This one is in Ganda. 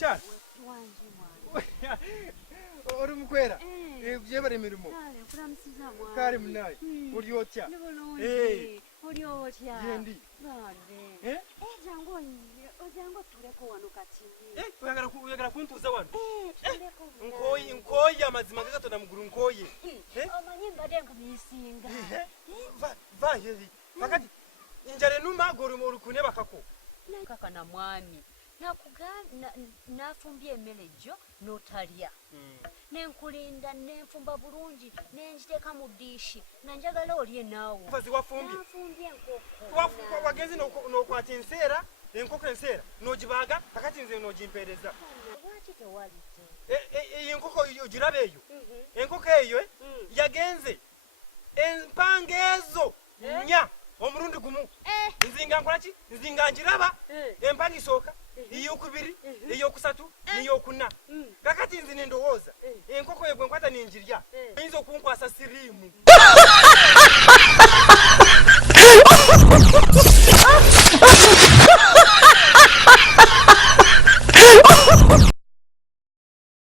mukyala ori mukwera byebare mirimo kale munaye uri otya uri otya yendi jango tuleko wano kati uyagala kuntuza wano nkoye amazima gagatona muguru nkoye omanyi mbadde nkamisinga va yevi pakati njale numa goro uri kuneba kako kaka na mwami nafumbye emmere jjo n'otalya nenkulinda nenfumba bulungi nenjiteeka mu diishi nanjagala olye naawe nafumbye enkoko wagenzi n'okwata enseera enkoko enseera n'ogibaaga kakati nze n'ogimpeereza lwaki tewalite enkoko ogiraba eyo enkoko eyo yagenze empanga ezo nnya omulundi gumu nzinga nkolaki nzinga njiraba empanga isooka eyokubiri eyokusatu n'eyokuna kakati nzi nendowooza enkoko eyo bwe nkwata ninjirya oyinza okunkwasa siriimu